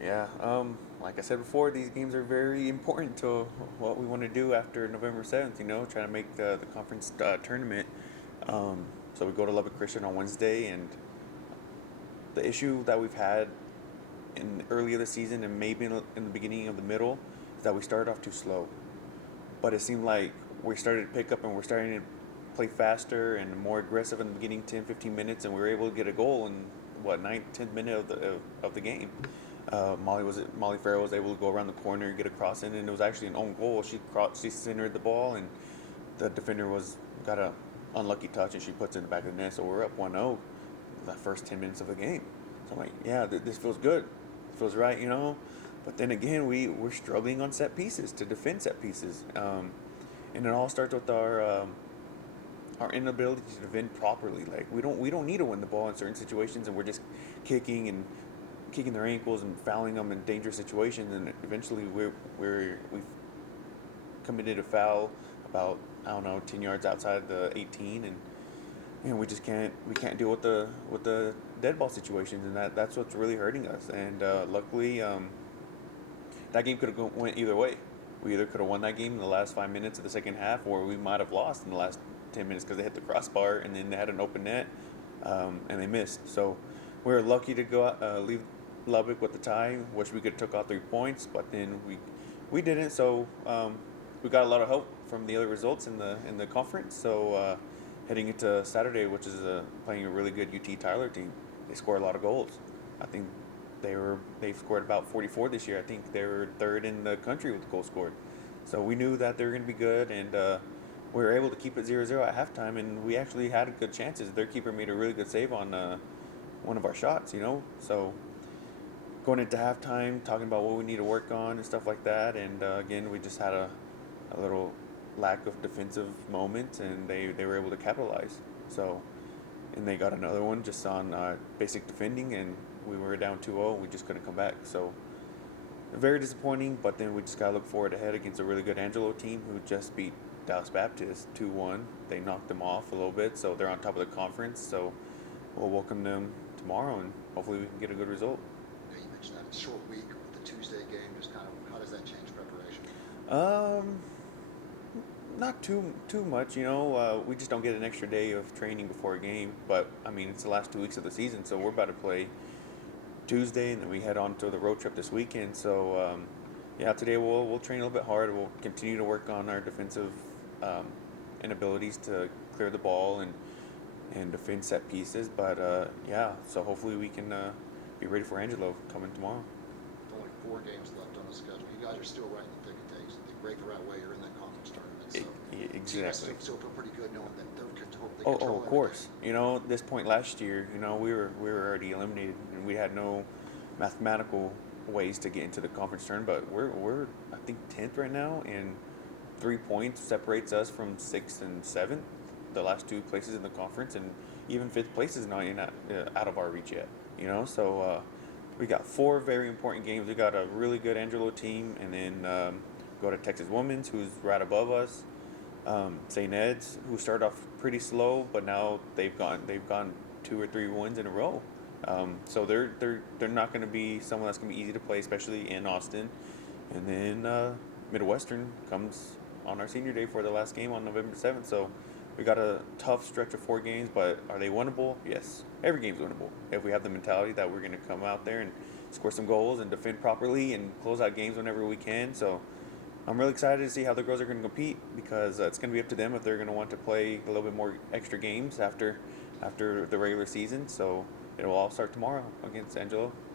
Yeah, like I said before, these games are very important to what we want to do after November 7th, trying to make the conference tournament. So we go to Lubbock Christian on Wednesday, and the issue that we've had in earlier this season and maybe in the beginning of the middle is that we started off too slow. But it seemed like we started to pick up and we're starting to play faster and more aggressive in the beginning 10, 15 minutes, and we were able to get a goal in what 9th, 10th minute of the game. Molly Farrell was able to go around the corner, get a cross in, and it was actually an own goal. She centered the ball, and the defender was got a unlucky touch, and she puts it in the back of the net. So we're up 1-0 the first 10 minutes of the game. So I'm like, yeah, this feels good. It feels right. But then again, we're struggling on set pieces to defend set pieces, and it all starts with our inability to defend properly. Like we don't need to win the ball in certain situations, and we're just kicking and kicking their ankles and fouling them in dangerous situations, and eventually we've committed a foul about, I don't know, 10 yards outside the 18, and we can't deal with the dead ball situations, and that's what's really hurting us. And luckily, that game could have went either way. We either could have won that game in the last 5 minutes of the second half, or we might have lost in the last 10 minutes because they hit the crossbar and then they had an open net, and they missed. So we were lucky to leave Lubbock with the tie. Wish we could have took all 3 points, but then we didn't. So we got a lot of help from the other results in the conference. So heading into Saturday, which is playing a really good UT Tyler team, they score a lot of goals. I think they've scored about 44 this year. I think they were third in the country with goals scored. So we knew that they were going to be good, and we were able to keep it 0-0 at halftime, and we actually had good chances. Their keeper made a really good save on one of our shots. So going into halftime, talking about what we need to work on and stuff like that, and again, we just had a little lack of defensive moments, and they were able to capitalize. So, and they got another one just on basic defending, and we were down 2-0. We just couldn't come back. So very disappointing, but then we just got to look forward ahead against a really good Angelo team who just beat Dallas Baptist 2-1. They knocked them off a little bit, so they're on top of the conference. So we'll welcome them tomorrow, and hopefully we can get a good result. Yeah, you mentioned that short week with the Tuesday game. Just kind of how does that change preparation? Um, Not too much. We just don't get an extra day of training before a game. But I mean, it's the last 2 weeks of the season, so we're about to play Tuesday, and then we head on to the road trip this weekend. So yeah, today we'll train a little bit hard. We'll continue to work on our defensive um, inabilities to clear the ball and defend set pieces. But yeah, so hopefully we can be ready for Angelo coming tomorrow. With only 4 games left on the schedule, you guys are still right in the thick of things. If they break the right way, you're in that conference tournament. So you guys Exactly. still feel pretty good knowing that they'll hopefully Oh, control of everything. course. At this point last year, we were already eliminated, and we had no mathematical ways to get into the conference tournament. But we're I think 10th right now, and 3 points separates us from 6th and 7th, the last two places in the conference, and even 5th place is not out of our reach yet. So we got 4 very important games. We got a really good Angelo team, and then go to Texas Women's, who's right above us. St. Ed's, who started off pretty slow, but now they've gone 2 or 3 wins in a row. So they're not going to be someone that's going to be easy to play, especially in Austin. And then Midwestern comes on our senior day for the last game on November 7th. So we got a tough stretch of 4 games, but are they winnable? Yes, every game's winnable if we have the mentality that we're going to come out there and score some goals and defend properly and close out games whenever we can. So I'm really excited to see how the girls are going to compete, because it's going to be up to them if they're going to want to play a little bit more extra games after the regular season. So it will all start tomorrow against Angelo.